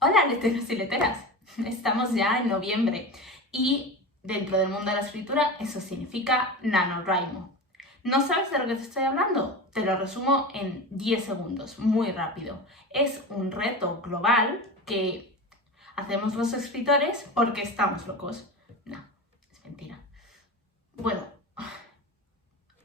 Hola, leteros y leteras. Estamos ya en noviembre y dentro del mundo de la escritura eso significa NaNoWriMo. ¿No sabes de lo que te estoy hablando? Te lo resumo en 10 segundos, muy rápido. Es un reto global que hacemos los escritores porque estamos locos. No, es mentira. Bueno,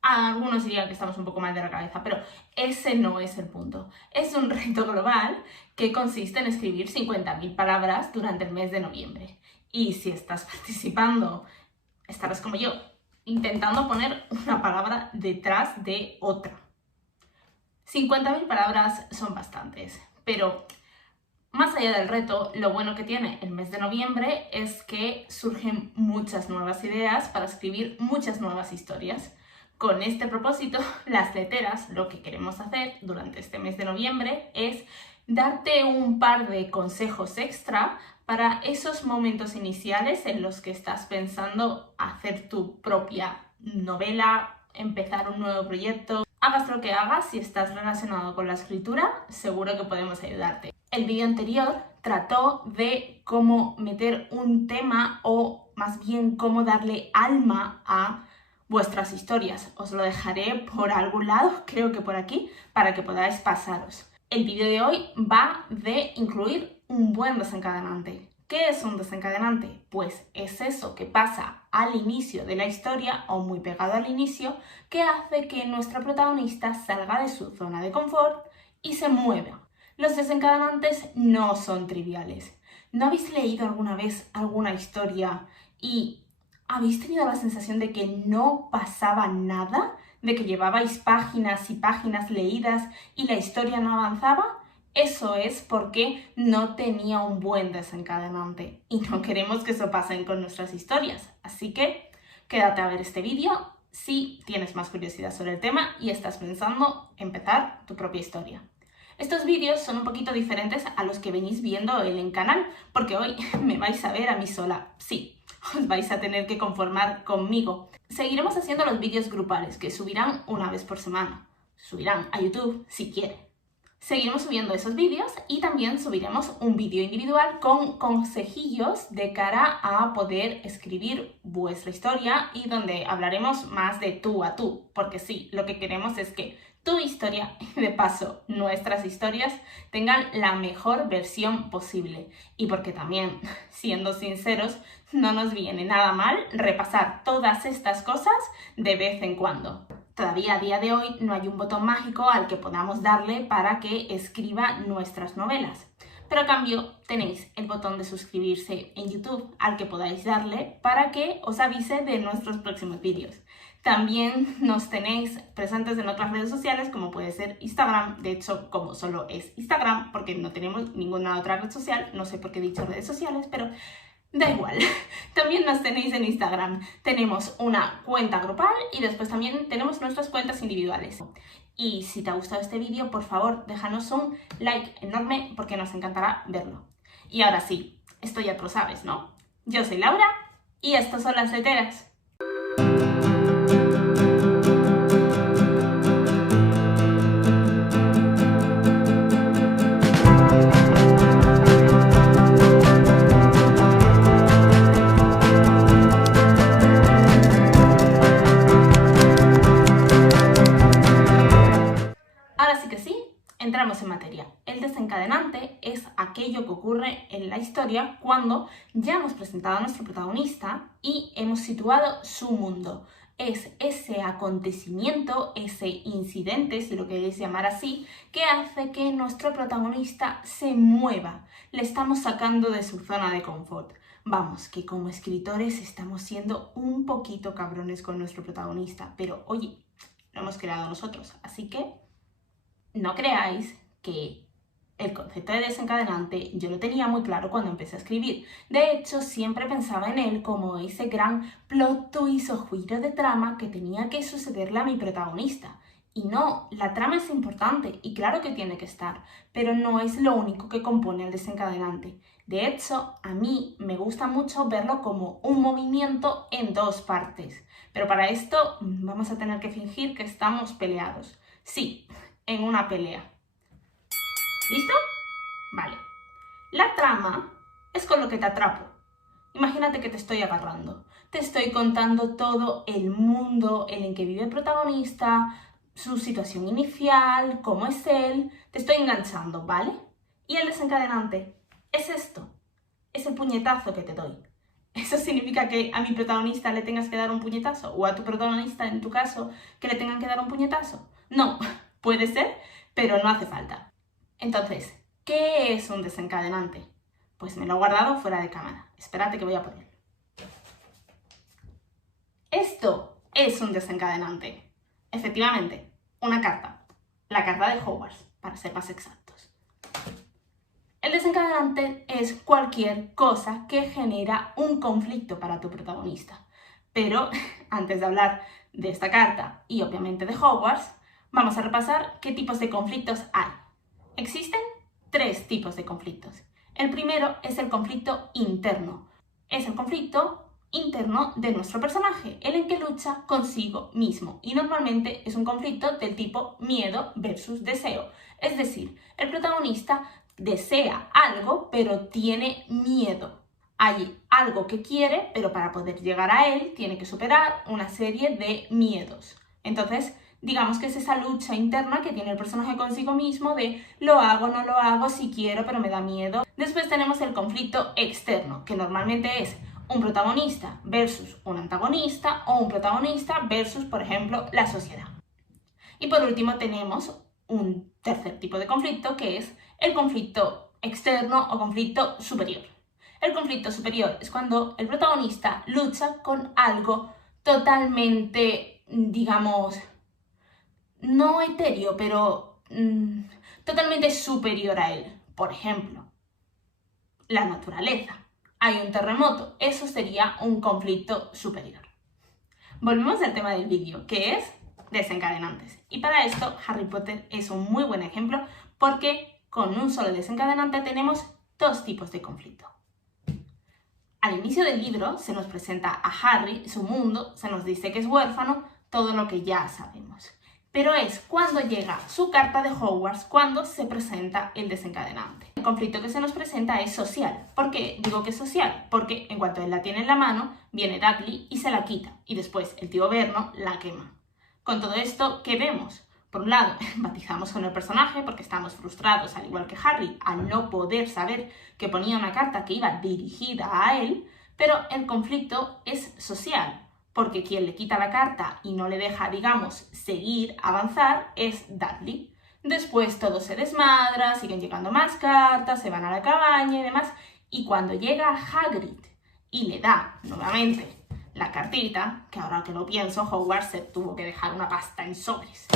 algunos dirían que estamos un poco mal de la cabeza, pero ese no es el punto. Es un reto global que consiste en escribir 50.000 palabras durante el mes de noviembre. Y si estás participando, estarás como yo, intentando poner una palabra detrás de otra. 50.000 palabras son bastantes, pero más allá del reto, lo bueno que tiene el mes de noviembre es que surgen muchas nuevas ideas para escribir muchas nuevas historias. Con este propósito, las leteras, lo que queremos hacer durante este mes de noviembre es darte un par de consejos extra para esos momentos iniciales en los que estás pensando hacer tu propia novela, empezar un nuevo proyecto. Hagas lo que hagas, si estás relacionado con la escritura, seguro que podemos ayudarte. El vídeo anterior trató de cómo meter un tema o más bien cómo darle alma a vuestras historias. Os lo dejaré por algún lado, creo que por aquí, para que podáis pasaros. El vídeo de hoy va de incluir un buen desencadenante. ¿Qué es un desencadenante? Pues es eso que pasa al inicio de la historia o muy pegado al inicio que hace que nuestra protagonista salga de su zona de confort y se mueva. Los desencadenantes no son triviales. ¿No habéis leído alguna vez alguna historia y habéis tenido la sensación de que no pasaba nada? ¿De que llevabais páginas y páginas leídas y la historia no avanzaba? Eso es porque no tenía un buen desencadenante y no queremos que eso pase con nuestras historias. Así que quédate a ver este vídeo si tienes más curiosidad sobre el tema y estás pensando empezar tu propia historia. Estos vídeos son un poquito diferentes a los que venís viendo en el canal, porque hoy me vais a ver a mí sola. Sí, os vais a tener que conformar conmigo. Seguiremos haciendo los vídeos grupales, que subirán una vez por semana. Subirán a YouTube si quieren. Seguiremos subiendo esos vídeos y también subiremos un vídeo individual con consejillos de cara a poder escribir vuestra historia y donde hablaremos más de tú a tú, porque sí, lo que queremos es que tu historia y de paso nuestras historias tengan la mejor versión posible y porque también, siendo sinceros, no nos viene nada mal repasar todas estas cosas de vez en cuando. Todavía a día de hoy no hay un botón mágico al que podamos darle para que escriba nuestras novelas. Pero a cambio tenéis el botón de suscribirse en YouTube al que podáis darle para que os avise de nuestros próximos vídeos. También nos tenéis presentes en otras redes sociales como puede ser Instagram. De hecho, como solo es Instagram, porque no tenemos ninguna otra red social, no sé por qué he dicho redes sociales, pero da igual, también nos tenéis en Instagram. Tenemos una cuenta grupal y después también tenemos nuestras cuentas individuales. Y si te ha gustado este vídeo, por favor, déjanos un like enorme porque nos encantará verlo. Y ahora sí, esto ya tú lo sabes, ¿no? Yo soy Laura y estas son las leteras. Ahora sí que sí, entramos en materia. El desencadenante es aquello que ocurre en la historia cuando ya hemos presentado a nuestro protagonista y hemos situado su mundo. Es ese acontecimiento, ese incidente, si lo queréis llamar así, que hace que nuestro protagonista se mueva. Le estamos sacando de su zona de confort. Vamos, que como escritores estamos siendo un poquito cabrones con nuestro protagonista, pero oye, lo hemos creado nosotros, así que no creáis que el concepto de desencadenante yo lo tenía muy claro cuando empecé a escribir. De hecho, siempre pensaba en él como ese gran plot twist o giro de trama que tenía que sucederle a mi protagonista. Y no, la trama es importante y claro que tiene que estar, pero no es lo único que compone el desencadenante. De hecho, a mí me gusta mucho verlo como un movimiento en dos partes. Pero para esto vamos a tener que fingir que estamos peleados. Sí, en una pelea. ¿Listo? Vale. La trama es con lo que te atrapo. Imagínate que te estoy agarrando. Te estoy contando todo el mundo en el que vive el protagonista, su situación inicial, cómo es él. Te estoy enganchando, ¿vale? Y el desencadenante es esto. Es el puñetazo que te doy. ¿Eso significa que a mi protagonista le tengas que dar un puñetazo? ¿O a tu protagonista, en tu caso, que le tengan que dar un puñetazo? No, puede ser, pero no hace falta. Entonces, ¿qué es un desencadenante? Pues me lo he guardado fuera de cámara. Espérate que voy a ponerlo. Esto es un desencadenante. Efectivamente, una carta. La carta de Hogwarts, para ser más exactos. El desencadenante es cualquier cosa que genera un conflicto para tu protagonista. Pero antes de hablar de esta carta y obviamente de Hogwarts, vamos a repasar qué tipos de conflictos hay. Existen 3 tipos de conflictos. El primero es el conflicto interno. Es el conflicto interno de nuestro personaje, en el que lucha consigo mismo. Y normalmente es un conflicto del tipo miedo versus deseo. Es decir, el protagonista desea algo, pero tiene miedo. Hay algo que quiere, pero para poder llegar a él tiene que superar una serie de miedos. Entonces, digamos que es esa lucha interna que tiene el personaje consigo mismo de lo hago, no lo hago, si quiero, pero me da miedo. Después tenemos el conflicto externo, que normalmente es un protagonista versus un antagonista o un protagonista versus, por ejemplo, la sociedad. Y por último tenemos un tercer tipo de conflicto, que es el conflicto externo o conflicto superior. El conflicto superior es cuando el protagonista lucha con algo totalmente, digamos, no etéreo, pero totalmente superior a él. Por ejemplo, la naturaleza. Hay un terremoto. Eso sería un conflicto superior. Volvemos al tema del vídeo, que es desencadenantes. Y para esto, Harry Potter es un muy buen ejemplo porque con un solo desencadenante tenemos 2 tipos de conflicto. Al inicio del libro se nos presenta a Harry, su mundo, se nos dice que es huérfano, todo lo que ya sabemos. Pero es cuando llega su carta de Hogwarts cuando se presenta el desencadenante. El conflicto que se nos presenta es social. ¿Por qué digo que es social? Porque en cuanto él la tiene en la mano, viene Dudley y se la quita. Y después el tío Verno la quema. Con todo esto, ¿qué vemos? Por un lado, empatizamos con el personaje porque estamos frustrados, al igual que Harry, al no poder saber que ponía una carta que iba dirigida a él, pero el conflicto es social. Porque quien le quita la carta y no le deja, digamos, seguir, avanzar, es Dudley. Después todo se desmadra, siguen llegando más cartas, se van a la cabaña y demás. Y cuando llega Hagrid y le da nuevamente la cartita, que ahora que lo pienso, Hogwarts se tuvo que dejar una pasta en sobres.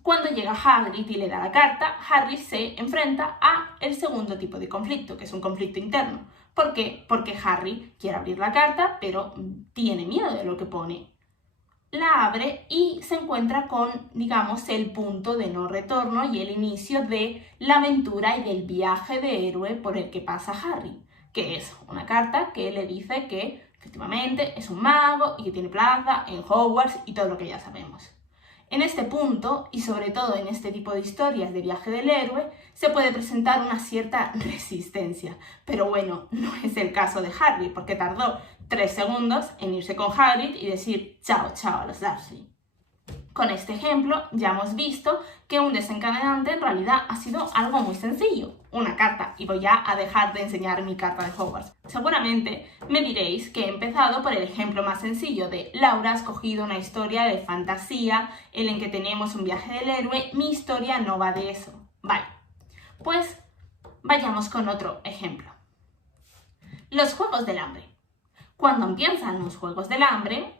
Cuando llega Hagrid y le da la carta, Harry se enfrenta a el segundo tipo de conflicto, que es un conflicto interno. ¿Por qué? Porque Harry quiere abrir la carta, pero tiene miedo de lo que pone. La abre y se encuentra con, digamos, el punto de no retorno y el inicio de la aventura y del viaje de héroe por el que pasa Harry, que es una carta que le dice que efectivamente es un mago y que tiene plaza en Hogwarts y todo lo que ya sabemos. En este punto, y sobre todo en este tipo de historias de viaje del héroe, se puede presentar una cierta resistencia. Pero bueno, no es el caso de Harry, porque tardó 3 segundos en irse con Hagrid y decir chao, chao a los Dursley. Con este ejemplo ya hemos visto que un desencadenante en realidad ha sido algo muy sencillo, una carta, y voy ya a dejar de enseñar mi carta de Hogwarts. Seguramente me diréis que he empezado por el ejemplo más sencillo de Laura ha escogido una historia de fantasía en la que tenemos un viaje del héroe, mi historia no va de eso. Vale, pues vayamos con otro ejemplo. Los Juegos del Hambre. Cuando empiezan los Juegos del Hambre,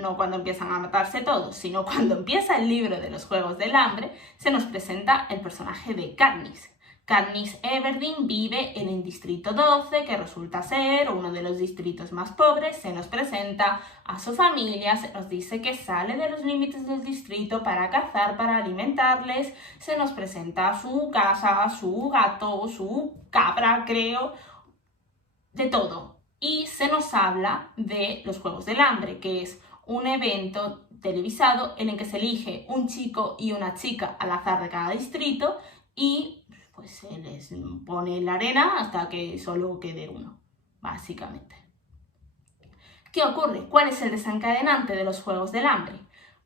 no cuando empiezan a matarse todos, sino cuando empieza el libro de los Juegos del Hambre, se nos presenta el personaje de Katniss. Katniss Everdeen vive en el distrito 12, que resulta ser uno de los distritos más pobres. Se nos presenta a su familia, se nos dice que sale de los límites del distrito para cazar, para alimentarles. Se nos presenta su casa, su gato, su cabra, creo, de todo. Y se nos habla de los Juegos del Hambre, que es un evento televisado en el que se elige un chico y una chica al azar de cada distrito y pues se les pone la arena hasta que solo quede uno, básicamente. ¿Qué ocurre? ¿Cuál es el desencadenante de los Juegos del Hambre?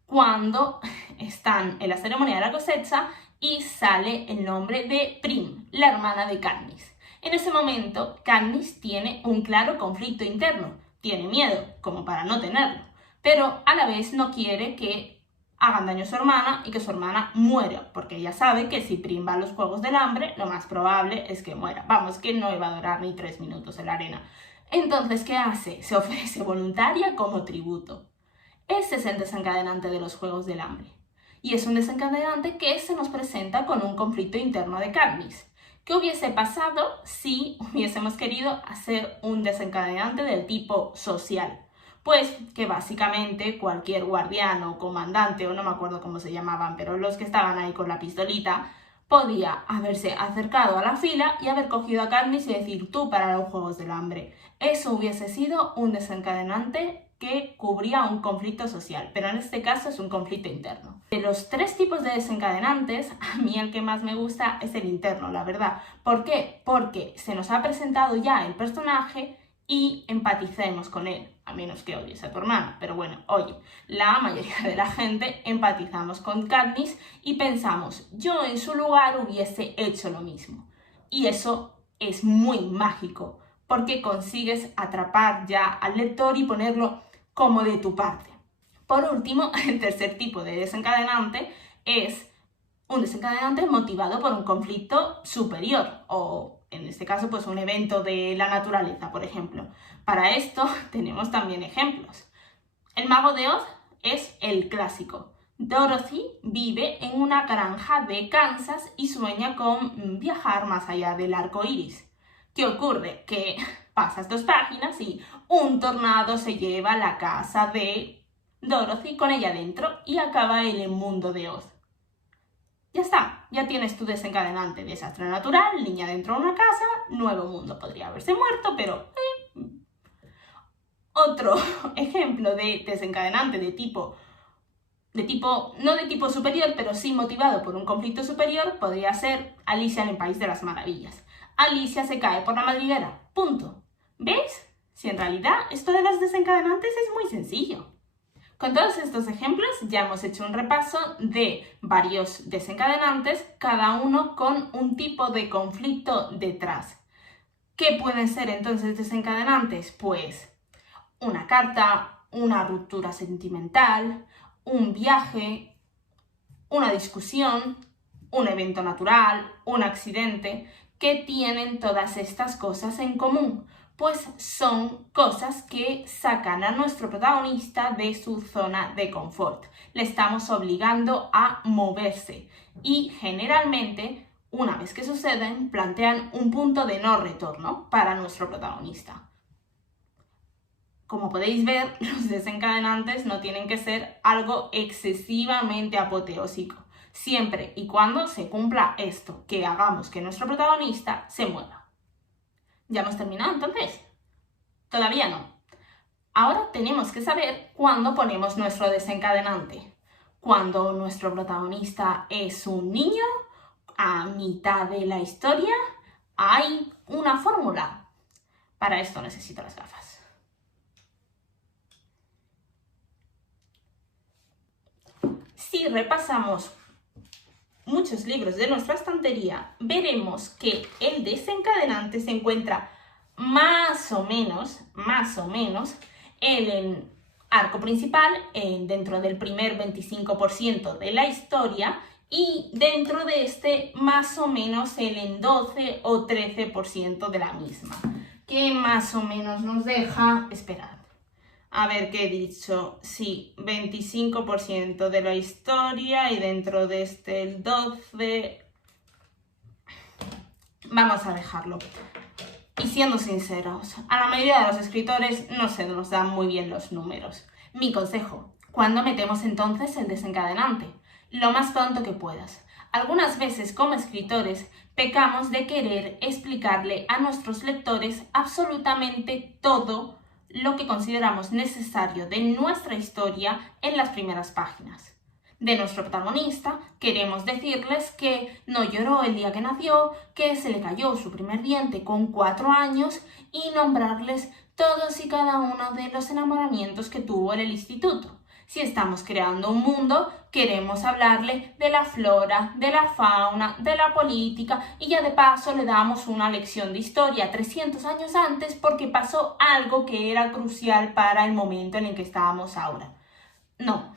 Cuando están en la ceremonia de la cosecha y sale el nombre de Prim, la hermana de Katniss. En ese momento, Katniss tiene un claro conflicto interno. Tiene miedo, como para no tenerlo, pero a la vez no quiere que hagan daño a su hermana y que su hermana muera, porque ella sabe que si Prim va a los Juegos del Hambre, lo más probable es que muera. Vamos, que no iba a durar ni 3 minutos en la arena. Entonces, ¿qué hace? Se ofrece voluntaria como tributo. Ese es el desencadenante de los Juegos del Hambre. Y es un desencadenante que se nos presenta con un conflicto interno de Katniss. ¿Qué hubiese pasado si hubiésemos querido hacer un desencadenante del tipo social? Pues que básicamente cualquier guardián o comandante, o no me acuerdo cómo se llamaban, pero los que estaban ahí con la pistolita, podía haberse acercado a la fila y haber cogido a Katniss y decir tú para los Juegos del Hambre. Eso hubiese sido un desencadenante que cubría un conflicto social, pero en este caso es un conflicto interno. De los 3 tipos de desencadenantes, a mí el que más me gusta es el interno, la verdad. ¿Por qué? Porque se nos ha presentado ya el personaje y empaticemos con él, a menos que odies a tu hermana. Pero bueno, oye, la mayoría de la gente empatizamos con Katniss y pensamos, yo en su lugar hubiese hecho lo mismo. Y eso es muy mágico, porque consigues atrapar ya al lector y ponerlo como de tu parte. Por último, el tercer tipo de desencadenante es un desencadenante motivado por un conflicto superior o, en este caso, pues un evento de la naturaleza, por ejemplo. Para esto tenemos también ejemplos. El Mago de Oz es el clásico. Dorothy vive en una granja de Kansas y sueña con viajar más allá del arco iris. ¿Qué ocurre? Que pasas 2 páginas y un tornado se lleva la casa de Dorothy con ella dentro y acaba en el mundo de Oz. Ya está, ya tienes tu desencadenante: desastre natural, niña dentro de una casa, nuevo mundo. Podría haberse muerto, pero... Otro ejemplo de desencadenante no de tipo superior, pero sí motivado por un conflicto superior, podría ser Alicia en el País de las Maravillas. Alicia se cae por la madriguera, punto. ¿Veis? Si en realidad esto de los desencadenantes es muy sencillo. Con todos estos ejemplos ya hemos hecho un repaso de varios desencadenantes, cada uno con un tipo de conflicto detrás. ¿Qué pueden ser entonces desencadenantes? Pues una carta, una ruptura sentimental, un viaje, una discusión, un evento natural, un accidente. ¿Qué tienen todas estas cosas en común? Pues son cosas que sacan a nuestro protagonista de su zona de confort. Le estamos obligando a moverse y generalmente, una vez que suceden, plantean un punto de no retorno para nuestro protagonista. Como podéis ver, los desencadenantes no tienen que ser algo excesivamente apoteósico, siempre y cuando se cumpla esto, que hagamos que nuestro protagonista se mueva. ¿Ya hemos terminado entonces? Todavía no. Ahora tenemos que saber cuándo ponemos nuestro desencadenante. Cuando nuestro protagonista es un niño, a mitad de la historia, hay una fórmula. Para esto necesito las gafas. Si repasamos muchos libros de nuestra estantería, veremos que el desencadenante se encuentra más o menos en el arco principal, dentro del primer 25% de la historia, y dentro de este más o menos en el 12 o 13% de la misma, que más o menos nos deja, esperad, a ver qué he dicho, sí, 25% de la historia y dentro de este el 12%, vamos a dejarlo. Y siendo sinceros, a la mayoría de los escritores no se nos dan muy bien los números. Mi consejo: ¿cuándo metemos entonces el desencadenante? Lo más pronto que puedas. Algunas veces como escritores pecamos de querer explicarle a nuestros lectores absolutamente todo lo que consideramos necesario de nuestra historia en las primeras páginas. de nuestro protagonista, queremos decirles que no lloró el día que nació, que se le cayó su primer diente con 4 años y nombrarles todos y cada uno de los enamoramientos que tuvo en el instituto. Si estamos creando un mundo, queremos hablarle de la flora, de la fauna, de la política y ya de paso le damos una lección de historia 300 años antes porque pasó algo que era crucial para el momento en el que estábamos ahora. No,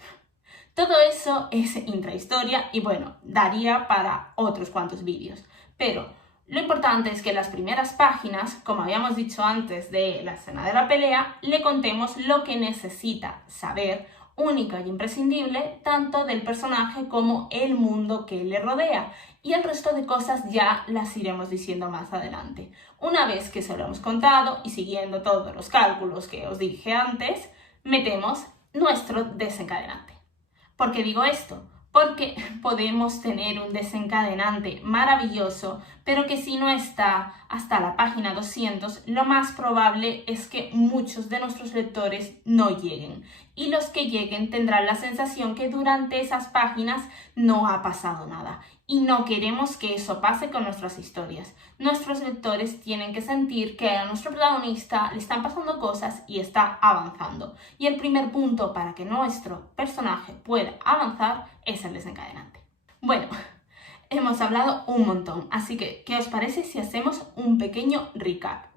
todo eso es intrahistoria y bueno, daría para otros cuantos vídeos. Pero lo importante es que en las primeras páginas, como habíamos dicho antes de la escena de la pelea, le contemos lo que necesita saber, única y imprescindible, tanto del personaje como el mundo que le rodea. Y el resto de cosas ya las iremos diciendo más adelante. Una vez que se lo hemos contado y siguiendo todos los cálculos que os dije antes, metemos nuestro desencadenante. ¿Por qué digo esto? Porque podemos tener un desencadenante maravilloso, pero que si no está hasta la página 200, lo más probable es que muchos de nuestros lectores no lleguen. Y los que lleguen tendrán la sensación que durante esas páginas no ha pasado nada. Y no queremos que eso pase con nuestras historias. Nuestros lectores tienen que sentir que a nuestro protagonista le están pasando cosas y está avanzando. Y el primer punto para que nuestro personaje pueda avanzar es el desencadenante. Bueno, hemos hablado un montón, así que ¿qué os parece si hacemos un pequeño recap?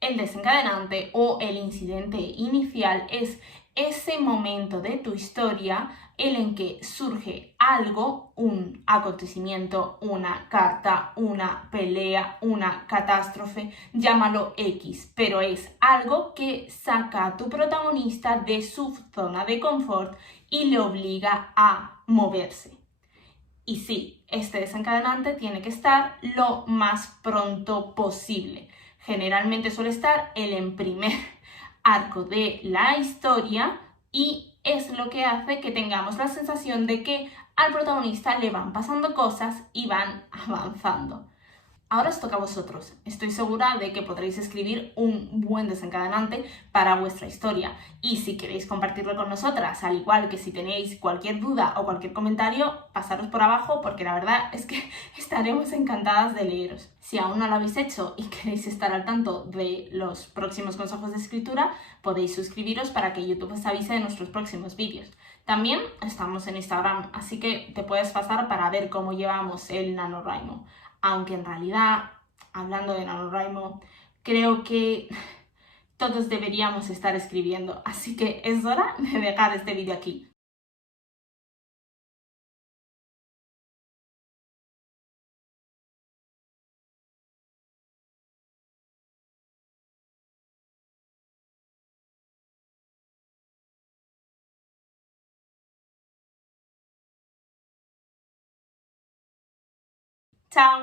El desencadenante o el incidente inicial es ese momento de tu historia en que surge algo, un acontecimiento, una carta, una pelea, una catástrofe, llámalo X, pero es algo que saca a tu protagonista de su zona de confort y le obliga a moverse. Y sí, este desencadenante tiene que estar lo más pronto posible. Generalmente suele estar en primer arco de la historia y es lo que hace que tengamos la sensación de que al protagonista le van pasando cosas y van avanzando. Ahora os toca a vosotros. Estoy segura de que podréis escribir un buen desencadenante para vuestra historia. Y si queréis compartirlo con nosotras, al igual que si tenéis cualquier duda o cualquier comentario, pasaros por abajo porque la verdad es que estaremos encantadas de leeros. Si aún no lo habéis hecho y queréis estar al tanto de los próximos consejos de escritura, podéis suscribiros para que YouTube os avise de nuestros próximos vídeos. También estamos en Instagram, así que te puedes pasar para ver cómo llevamos el NaNoWriMo. Aunque en realidad, hablando de NaNoWriMo, creo que todos deberíamos estar escribiendo, así que es hora de dejar este vídeo aquí. ¡Chao!